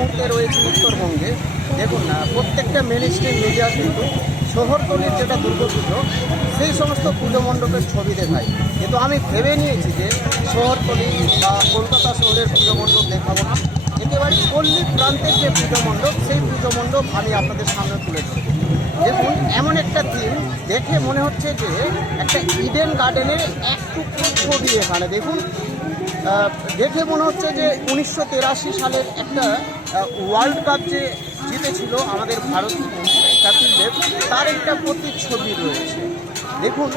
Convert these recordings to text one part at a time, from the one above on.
মুহূর্তে রয়েছে উত্তরবঙ্গে। দেখুন না, প্রত্যেকটা মেন স্ট্রিম মিডিয়া কিন্তু শহরতলির যেটা দুর্গাপুজো, সেই সমস্ত পুজো মণ্ডপের ছবি দেখায়। কিন্তু আমি ভেবে নিয়েছি যে শহরতলি বা কলকাতা শহরের পুজো মণ্ডপ দেখাবো না। একেবারে পল্লী প্রান্তের যে পুজো মণ্ডপ, সেই পুজো মণ্ডপ আমি আপনাদের সামনে তুলে ধরবো। দেখুন, এমন একটা দিন দেখে মনে হচ্ছে যে একটা ইডেন গার্ডেনের একটু ছবি এখানে। দেখুন দেখে মনে হচ্ছে যে উনিশশো সালের একটা ওয়ার্ল্ড কাপ যে জিতেছিল আমাদের ভারত কপিল দেব তার একটা প্রতিচ্ছবি রয়েছে। দেখুন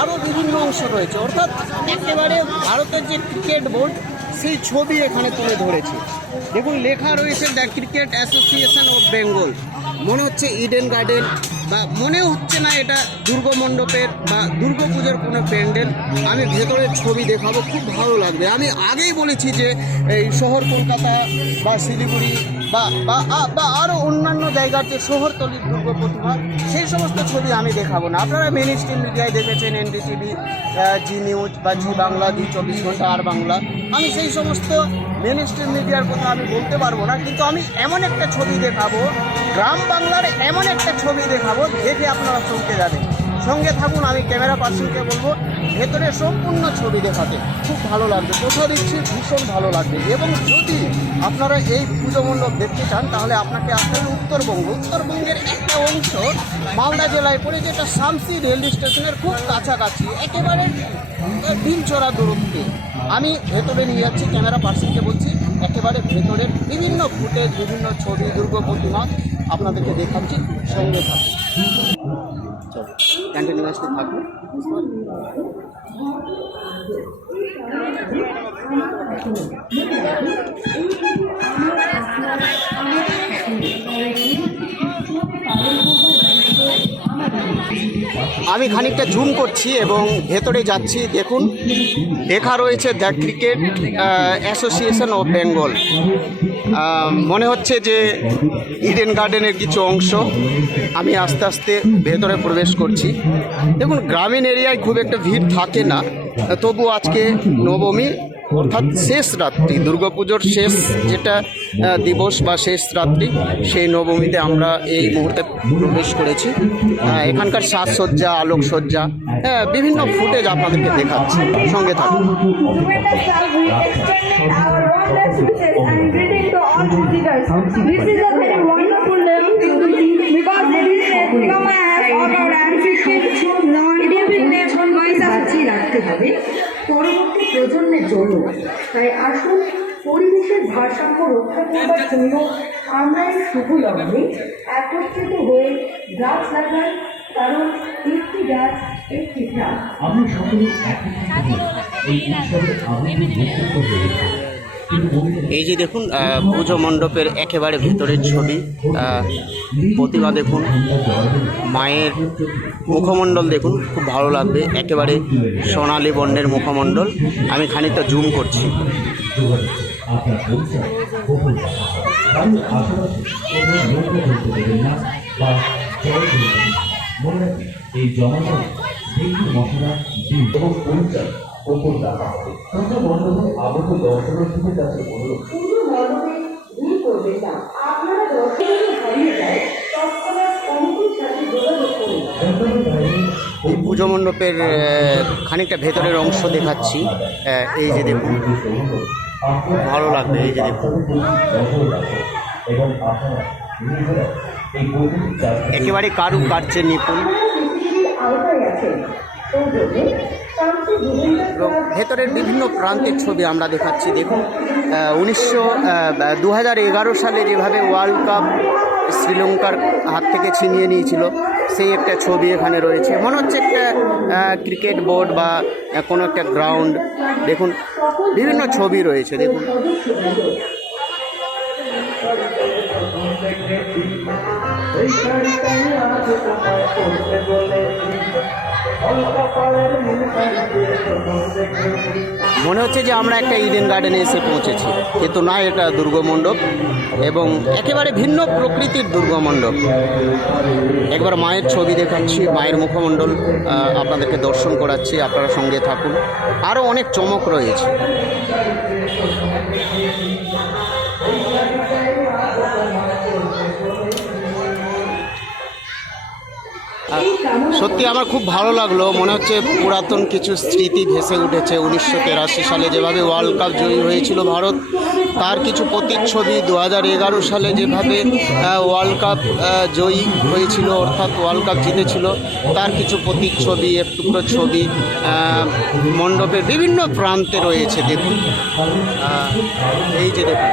আরও বিভিন্ন অংশ রয়েছে। অর্থাৎ একেবারে ভারতের যে ক্রিকেট বোর্ড, সেই ছবি এখানে তুলে ধরেছে। দেখুন, লেখা রয়েছে the cricket association of Bengal. মনে হচ্ছে ইডেন গার্ডেন বা মনে হচ্ছে না এটা দুর্গা মণ্ডপের বা দুর্গা পুজোর কোনো প্যান্ডেল। আমি ভেতরের ছবি দেখাবো, খুব ভালো লাগবে। আমি আগেই বলেছি যে এই শহর কলকাতা বা শিলিগুড়ি বা বা আরও অন্যান্য জায়গার যে শহরতলির দুর্গা প্রতিমা, সেই সমস্ত ছবি আমি দেখাবো না। আপনারা মেন স্ট্রিম মিডিয়ায় দেখেছেন, এনডিটিভি জি নিউজ বা জি বাংলা জি চব্বিশ ঘণ্টা আর বাংলা। আমি সেই সমস্ত মেন স্ট্রিম মিডিয়ার কথা আমি বলতে পারব না, কিন্তু আমি এমন একটা ছবি দেখাবো, গ্রাম বাংলার এমন একটা ছবি দেখাবো, দেখে আপনারা চমকে যাবেন। সঙ্গে থাকুন, আমি ক্যামেরা পার্সনকে বলব, ভেতরে সম্পূর্ণ ছবি দেখাতে খুব ভালো লাগবে, কোথাও দিচ্ছি ভীষণ ভালো লাগবে। এবং যদি আপনারা এই পুজো মণ্ডপ দেখতে চান, তাহলে আপনাকে আসতে হবে উত্তরবঙ্গ। উত্তরবঙ্গের একটা অংশ মালদা জেলায় পড়ে, যেটা শামসি রেল স্টেশনের খুব কাছাকাছি, একেবারে ডিমচড়া দূরত্বে। আমি ভেতরে নিয়ে যাচ্ছি, ক্যামেরা পার্সনকে বলছি, একেবারে ভেতরের বিভিন্ন ফুটেজ, বিভিন্ন ছবি, দুর্গ প্রতিমা আপনাদেরকে দেখাচ্ছি, সঙ্গে চলো কন্টিনিউয়াসলি থাকবে আমি খানিকটা জুম করছি এবং ভেতরে যাচ্ছি। দেখুন, লেখা রয়েছে the cricket association of Bengal. মনে হচ্ছে যে ইডেন গার্ডেনের কিছু অংশ। আমি আস্তে আস্তে ভেতরে প্রবেশ করছি। দেখুন, গ্রামীণ এরিয়ায় খুব একটা ভিড় থাকে না। তবু আজকে নবমী। অর্থাৎ শেষ রাত্রি দুর্গা পুজোর শেষ যেটা দিবস বা শেষ রাত্রি সেই নবমীতে আমরা এই মুহূর্তে প্রবেশ করেছি। এখানকার সাজসজ্জা আলোকসজ্জা হ্যাঁ বিভিন্ন ফুটেজ আপনাদেরকে দেখাচ্ছি। সঙ্গে থাকুন। পরবর্তী প্রজন্মের জন্য। তাই আসুন পরিবেশের ভারসাম্য রক্ষা করবার জন্য আমরা এই শুভ লগ্নে একত্রিত হয়ে গাছ লাগাই, কারণ একটি গাছ একটি প্রাণ। আমরা সকলে একত্রিত হয়ে এই উৎসবের আনন্দ উপভোগ এই যে দেখুন পুজো মণ্ডপের একেবারে ভিতরের ছবি প্রতিমা দেখুন, মায়ের মুখমণ্ডল দেখুন, খুব ভালো লাগবে, একেবারে সোনালী বর্ণের মুখমণ্ডল। আমি খানিকটা জুম করছি। এই এবং পরিচয় রাখা হবে। বন্ধু আবদ্ধ দর্শনার্থীদের কাছে অনুরোধ। এই পুজো মণ্ডপের খানিকটা ভেতরের অংশ দেখাচ্ছি। এই যে দেখুন। ভালো লাগবে এই যে দেখুন। একেবারে কারু কার্যের নিপুণ আওতায় আছেন। এবং ভেতরের বিভিন্ন প্রান্তের ছবি আমরা দেখাচ্ছি। দেখুন উনিশশো দু সালে যেভাবে ওয়ার্ল্ড কাপ শ্রীলঙ্কার হাত থেকে ছিনিয়ে নিয়েছিল, সেই একটা ছবি এখানে রয়েছে। মনে হচ্ছে একটা ক্রিকেট বোর্ড বা কোনো একটা গ্রাউন্ড। দেখুন, বিভিন্ন ছবি রয়েছে, দেখুন। মনে হচ্ছে যে আমরা একটা ইডেন গার্ডেনে এসে পৌঁছেছি। কিন্তু না, এটা দুর্গমণ্ডপ এবং একেবারে ভিন্ন প্রকৃতির দুর্গমণ্ডপ। একবার মায়ের ছবি দেখাচ্ছি, মায়ের মুখমণ্ডল আপনাদেরকে দর্শন করাচ্ছি, আপনারা সঙ্গে থাকুন। আরও অনেক চমক রয়েছে। সত্যি আমার খুব ভালো লাগল। মনে হচ্ছে পুরাতন কিছু স্মৃতি ভেসে উঠেছে উনিশশো তেরাশি সালে। যেভাবে ওয়ার্ল্ড কাপ জয়ী হয়েছিল ভারত, তার কিছু প্রতিচ্ছবি দু হাজার এগারো সালে যেভাবে ওয়ার্ল্ড কাপ জয়ী হয়েছিল, অর্থাৎ ওয়ার্ল্ড কাপ জিতেছিল, তার কিছু প্রতিচ্ছবি এক টুকরো ছবি মণ্ডপের বিভিন্ন প্রান্তে রয়েছে। দেখুন এই যে দেখুন।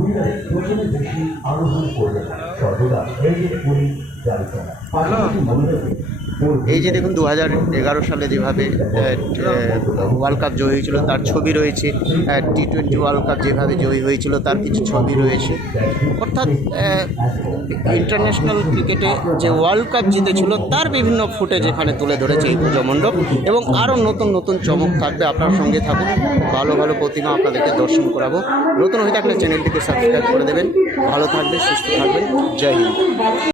মহিলারা প্রয়োজনে বেশি আরোহণ করবে সর্বদা হেলমেট পরি জারি করা পাশাপাশি মহিলাদের এই যে দেখুন দু হাজার এগারো সালে যেভাবে ওয়ার্ল্ড কাপ জয়ী হয়েছিল, তার ছবি রয়েছে। টি টোয়েন্টি ওয়ার্ল্ড কাপ যেভাবে জয়ী হয়েছিল, তার কিছু ছবি রয়েছে। অর্থাৎ ইন্টারন্যাশনাল ক্রিকেটে যে ওয়ার্ল্ড কাপ জিতেছিল, তার বিভিন্ন ফুটেজ এখানে তুলে ধরেছে এই পুজো মণ্ডপ। এবং আরও নতুন নতুন চমক থাকবে। আপনার সঙ্গে থাকুন। ভালো ভালো প্রতিমা আপনাদেরকে দর্শন করাবো। নতুন হয়ে থাকলে চ্যানেলটিকে সাবস্ক্রাইব করে দেবেন। ভালো থাকবে সুস্থ থাকবেন। জয় হিন্দ।